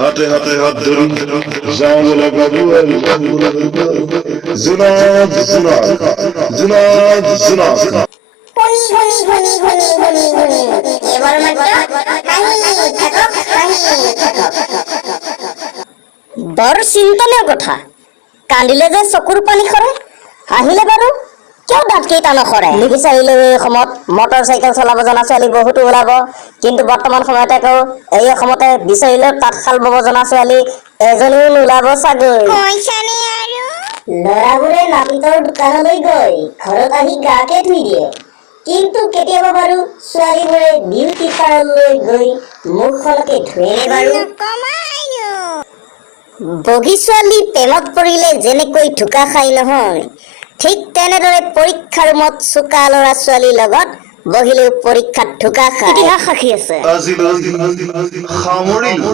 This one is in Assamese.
হাতে হাতে হাত ধরি যাও বলে বাবু জুনাদ জুনাদ জুনাদ জুনাদ ঘনি ঘনি ঘনি ঘনি ঘনি ঘনি এবার মাত্র হাঁহি থাকক হাঁহি থাকক। বৰ চিন্তনীয় কথা। কান্দিলে যে চকুৰ পানী সৰে, হাঁহিলে বাৰু কিয় দাঁত কেইটা নসৰে। নিবিচাৰিলে এই সময়ত মটৰ চাইকেল চলাব জনা ছোৱালী বহুতো ওলাব, কিন্তু বৰ্তমান সময়ত আকৌ এই অসমতে বিচাৰিলেও তাঁতশাল বব জনা ছোৱালী এজনীও নোলাব চাগৈ। ল'ৰাবোৰে নাপিতৰ দোকানলৈ গৈ ঘৰত আহি গাকে ধুই দিয়ে, কিন্তু কেতিয়াবা বাৰু ছোৱালীবোৰে বিউটি পাৰ্লাৰলৈ গৈ মুখখনকে ধুৱে বাৰু। বগী ছোৱালী প্ৰেমত পৰিলে যেনেকৈ ঢোকা খাই নহয়, ঠিক তেনেদৰে পৰীক্ষা ৰুমত চোকা ল'ৰা ছোৱালীৰ লগত বহিলেও পৰীক্ষাত ঢোকা খায়। ইতিহাস সাক্ষী আছে। আজিলৈ সামৰিলো।